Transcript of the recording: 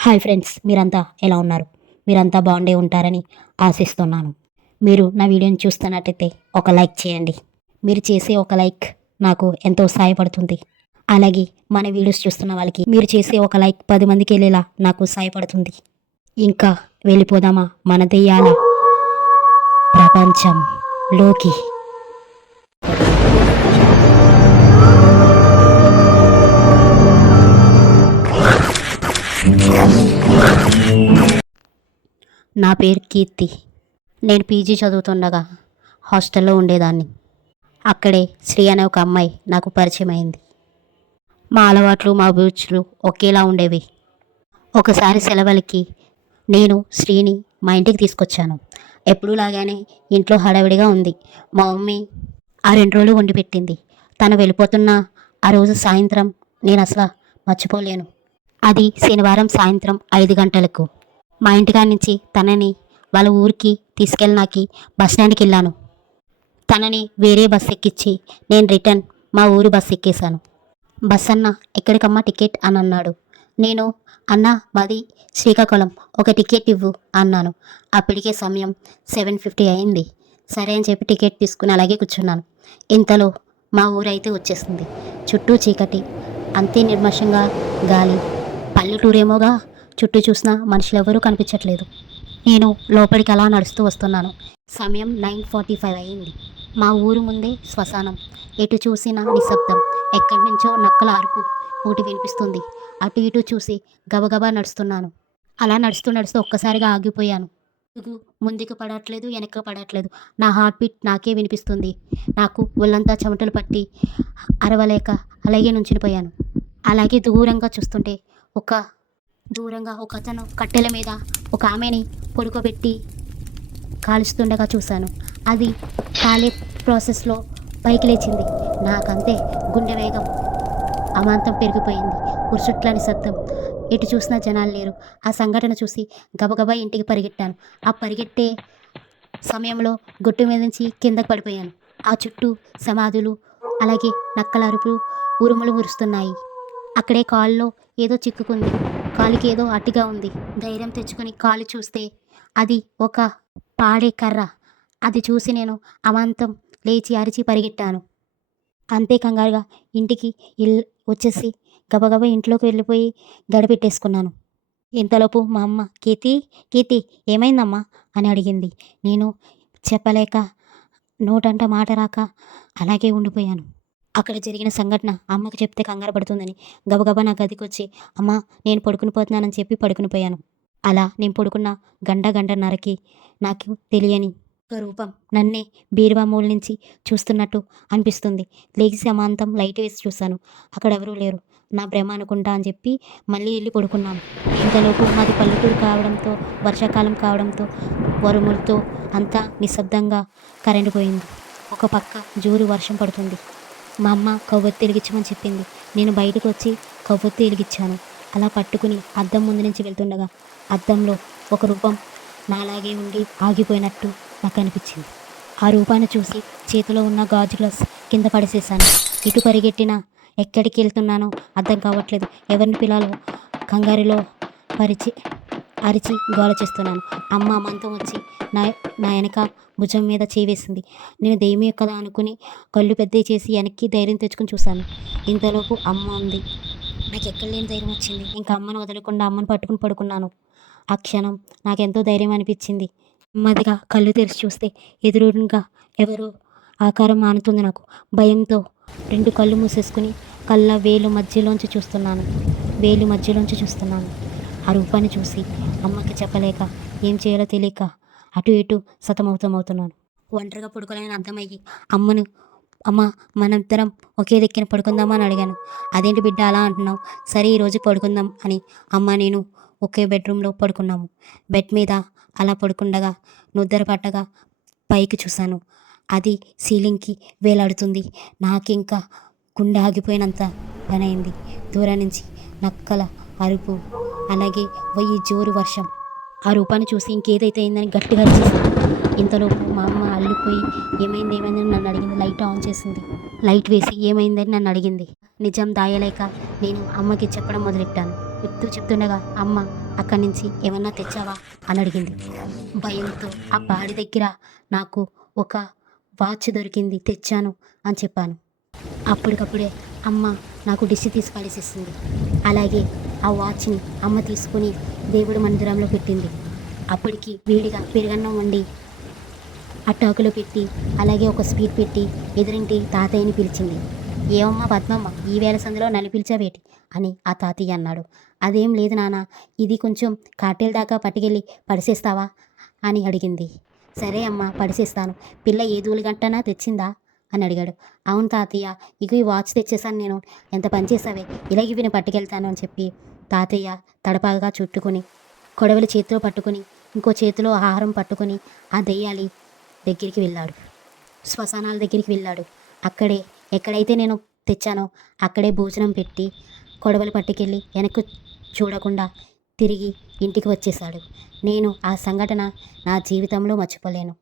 Hi friends మీరంతా ఎలా ఉన్నారు? మీరంతా బాగుండే ఉంటారని ఆశిస్తున్నాను. మీరు నా వీడియోని చూస్తున్నట్టయితే ఒక లైక్ చేయండి. మీరు చేసే ఒక లైక్ నాకు ఎంతో సహాయపడుతుంది అలాగే మన వీడియోస్ చూస్తున్న వాళ్ళకి మీరు చేసే ఒక లైక్ పది మందికి వెళ్ళేలా నాకు సహాయపడుతుంది ఇంకా వెళ్ళిపోదామా మన దెయ్యాల ప్రపంచంలోకి? నా పేరు కీర్తి. నేను పీజీ చదువుతుండగా హాస్టల్లో ఉండేదాన్ని. అక్కడే శ్రీ అనే ఒక అమ్మాయి నాకు పరిచయం అయింది. మా అలవాట్లు మా అభిరుచులు ఒకేలా ఉండేవి. ఒకసారి సెలవులకి నేను శ్రీని మా ఇంటికి తీసుకొచ్చాను. ఎప్పుడూ లాగానే ఇంట్లో హడావిడిగా ఉంది. మా మమ్మీ ఆ రెండు రోజులు వండి పెట్టింది. తను వెళ్ళిపోతున్న ఆ రోజు సాయంత్రం నేను అసలు మర్చిపోలేను. అది శనివారం సాయంత్రం ఐదు గంటలకు. మా ఇంటికాడ నుంచి తనని వాళ్ళ ఊరికి తీసుకెళ్ళినాకి బస్ స్టాండ్కి వెళ్ళాను. తనని వేరే బస్ ఎక్కించి నేను రిటర్న్ మా ఊరు బస్ ఎక్కేశాను. బస్ అన్న ఎక్కడికమ్మా టికెట్ అని అన్నాడు. నేను అన్న మాది శ్రీకాకుళం. ఒక టికెట్ ఇవ్వు అన్నాను. అప్పటికే సమయం సెవెన్ ఫిఫ్టీ అయింది. సరే అని చెప్పి టికెట్ తీసుకుని అలాగే కూర్చున్నాను. ఇంతలో మా ఊరైతే వచ్చేసింది. చుట్టూ చీకటి అంతే నిర్మషంగా గాలి. పల్లెటూరేమోగా చుట్టూ చూసినా మనుషులు ఎవరూ కనిపించట్లేదు. నేను లోపలికి అలా నడుస్తూ వస్తున్నాను. సమయం నైన్ ఫార్టీ ఫైవ్ అయింది మా ఊరు ముందే శ్మశానం. ఎటు చూసినా నిశ్శబ్దం. ఎక్కడి నుంచో నక్కల అరుపు ఒకటి వినిపిస్తుంది. అటు ఇటు చూసి గబగబా నడుస్తున్నాను. అలా నడుస్తూ నడుస్తూ ఒక్కసారిగా ఆగిపోయాను. ముందుకు పడట్లేదు వెనక పడట్లేదు. నా హార్ట్ బీట్ నాకే వినిపిస్తుంది. నాకు ఒళ్ళంతా చెమటలు పట్టి అరవలేక అలాగే నుంచునిపోయాను అలాగే దూరంగా చూస్తుంటే ఒక దూరంగా ఒక అతను కట్టెల మీద ఒక ఆమెని పడుకోబెట్టి కాలుస్తుండగా చూశాను. అది కాలే ప్రాసెస్లో పైకి లేచింది. నాకంతే గుండె వేగం అమాంతం పెరిగిపోయింది. ఉరుసుట్లని శబ్దం. ఎటు చూసినా జనాలు లేరు. ఆ సంఘటన చూసి గబగబా ఇంటికి పరిగెట్టాను. ఆ పరిగెట్టే సమయంలో గుట్టు మీద నుంచి కిందకు పడిపోయాను. ఆ చుట్టూ సమాధులు అలాగే నక్కల అరుపులు ఉరుములు ఉరుస్తున్నాయి అక్కడే కాల్లో ఏదో చిక్కుకుంది. కాలికి ఏదో అట్టిగా ఉంది. ధైర్యం తెచ్చుకొని కాలు చూస్తే అది ఒక పాడే కర్ర. అది చూసి నేను అమాంతం లేచి అరిచి పరిగెట్టాను అంతే కంగారుగా ఇంటికి ఇల్ వచ్చేసి గబగబా ఇంట్లోకి వెళ్ళిపోయి గడిపెట్టేసుకున్నాను. ఇంతలోపు మా అమ్మ? కీర్తి? కీర్తి ఏమైందమ్మా? అని అడిగింది. నేను చెప్పలేక నోటంట మాట రాక అలాగే ఉండిపోయాను. అక్కడ జరిగిన సంఘటన అమ్మకు చెప్తే కంగారు పడుతుందని గబగబా నా గదికి వచ్చి అమ్మ నేను పడుకుని పోతున్నానని చెప్పి పడుకుని పోయాను. అలా నేను పడుకున్న గంట గంటన్నరకి నాకు తెలియని ఒక రూపం నన్నే బీరువా మూల నుంచి చూస్తున్నట్టు అనిపిస్తుంది. లేచి సమాంతం లైట్ వేసి చూశాను. అక్కడ ఎవరూ లేరు. నా భ్రమ అనుకుంటా అని చెప్పి మళ్ళీ వెళ్ళి పడుకున్నాను. ఇంతలోపు మాది పల్లెటూరు కావడంతో వర్షాకాలం కావడంతో వరుములతో అంతా నిశ్శబ్దంగా కరెంటు పోయింది. ఒక పక్క జోరు వర్షం పడుతుంది. మా అమ్మ కొవ్వొత్తి వెలిగించమని చెప్పింది. నేను బయటకు వచ్చి కొవ్వొత్తి వెలిగించాను. అలా పట్టుకుని అద్దం ముందు నుంచి వెళ్తుండగా అద్దంలో ఒక రూపం నాలాగే ఉండి ఆగిపోయినట్టు నాకు అనిపించింది. ఆ రూపాన్ని చూసి చేతిలో ఉన్న గాజు గ్లాస్ కింద పడేసేసాను ఇటు పరిగెట్టినా ఎక్కడికి వెళ్తున్నానో అర్థం కావట్లేదు. ఎవరిని పిలాలో కంగారులో పరిచి అరిచి గోల చేస్తున్నాను. అమ్మ మంతం వచ్చి నా నా వెనక భుజం మీద చేవేసింది నేను దెయ్యమే కదా అనుకుని కళ్ళు పెద్దవి చేసి వెనక్కి ధైర్యం తెచ్చుకుని చూశాను. ఇంతలోపు అమ్మ ఉంది నాకు ఎక్కడ లేని ధైర్యం వచ్చింది? ఇంకా అమ్మను వదలకుండా అమ్మను పట్టుకుని పడుకున్నాను. ఆ క్షణం నాకెంతో ధైర్యం అనిపించింది. నెమ్మదిగా కళ్ళు తెరిచి చూస్తే ఎదురుగా ఎవరో ఆకారం మానుతుంది నాకు. భయంతో రెండు కళ్ళు మూసేసుకుని కళ్ళ వేలు మధ్యలోంచి చూస్తున్నాను. వేలు మధ్యలోంచి చూస్తున్నాను. ఆ రూపాన్ని చూసి అమ్మకి చెప్పలేక ఏం చేయాలో తెలియక అటు ఇటు సతమవుతమవుతున్నాను ఒంటరిగా పడుకోలేని అర్థమయ్యి అమ్మను అమ్మ మనందరం ఒకే దిక్కున పడుకుందామా? అని అడిగాను. అదేంటి బిడ్డ అలా అంటున్నావు? సరే ఈరోజు పడుకుందాం అని అమ్మ నేను ఒకే బెడ్రూమ్లో పడుకున్నాము. బెడ్ మీద అలా పడుకుండగా నిద్ర పట్టగా పైకి చూశాను. అది సీలింగ్కి వేలాడుతుంది. నాకింకా గుండె ఆగిపోయినంత పని అయింది దూరం నుంచి నక్కల అరుపు అలాగే వయ్యి జోరు వర్షం. ఆ రూపాన్ని చూసి ఇంకేదైతే అయిందని గట్టిగా అరిచేసాను ఇంతలోపు మా అమ్మ అల్లిపోయి ఏమైంది ఏమైందని నన్ను అడిగింది. లైట్ ఆన్ చేసింది. లైట్ వేసి ఏమైందని నన్ను అడిగింది. నిజం దాయలేక నేను అమ్మకి చెప్పడం మొదలెట్టాను. చెప్తూ చెప్తుండగా అమ్మ అక్కడి నుంచి ఏమన్నా తెచ్చావా? అని అడిగింది. భయంతో ఆ పాడి దగ్గర నాకు ఒక వాచ్ దొరికింది తెచ్చాను అని చెప్పాను. అప్పటికప్పుడే అమ్మ నాకు డిష్ తీసి పడేసేసింది. అలాగే ఆ వాచ్ని అమ్మ తీసుకుని దేవుడి మందిరంలో పెట్టింది. అప్పటికి వేడిగా పెరుగన్నం వండి అట్టాకులో పెట్టి అలాగే ఒక స్వీట్ పెట్టి ఎదురింటి తాతయ్యని పిలిచింది. ఏమమ్మా పద్మమ్మ ఈ వేల సందులో నన్ను పిలిచావేటి? అని ఆ తాతయ్య అన్నాడు. అదేం లేదు నాన్న ఇది కొంచెం కాటేల దాకా పట్టుకెళ్ళి పడిసేస్తావా? అని అడిగింది. సరే అమ్మా పడిసేస్తాను. పిల్ల ఏ దూలు గంటనా తెచ్చిందా? అని అడిగాడు. అవును తాతయ్య ఇక ఈ వాచ్ తెచ్చేసాను నేను. ఎంత పని చేసావే? ఇలా ఇవి పట్టుకెళ్తాను అని చెప్పి తాతయ్య తడపాగా చుట్టుకొని కొడవలి చేతిలో పట్టుకుని ఇంకో చేతిలో ఆహారం పట్టుకుని ఆ దెయ్యాలి దగ్గరికి వెళ్ళాడు. శ్మశానాల దగ్గరికి వెళ్ళాడు. అక్కడే ఎక్కడైతే నేను తెచ్చానో అక్కడే భోజనం పెట్టి కొడవలు పట్టుకెళ్ళి వెనక్కు చూడకుండా తిరిగి ఇంటికి వచ్చేశాడు. నేను ఆ సంఘటన నా జీవితంలో మర్చిపోలేను.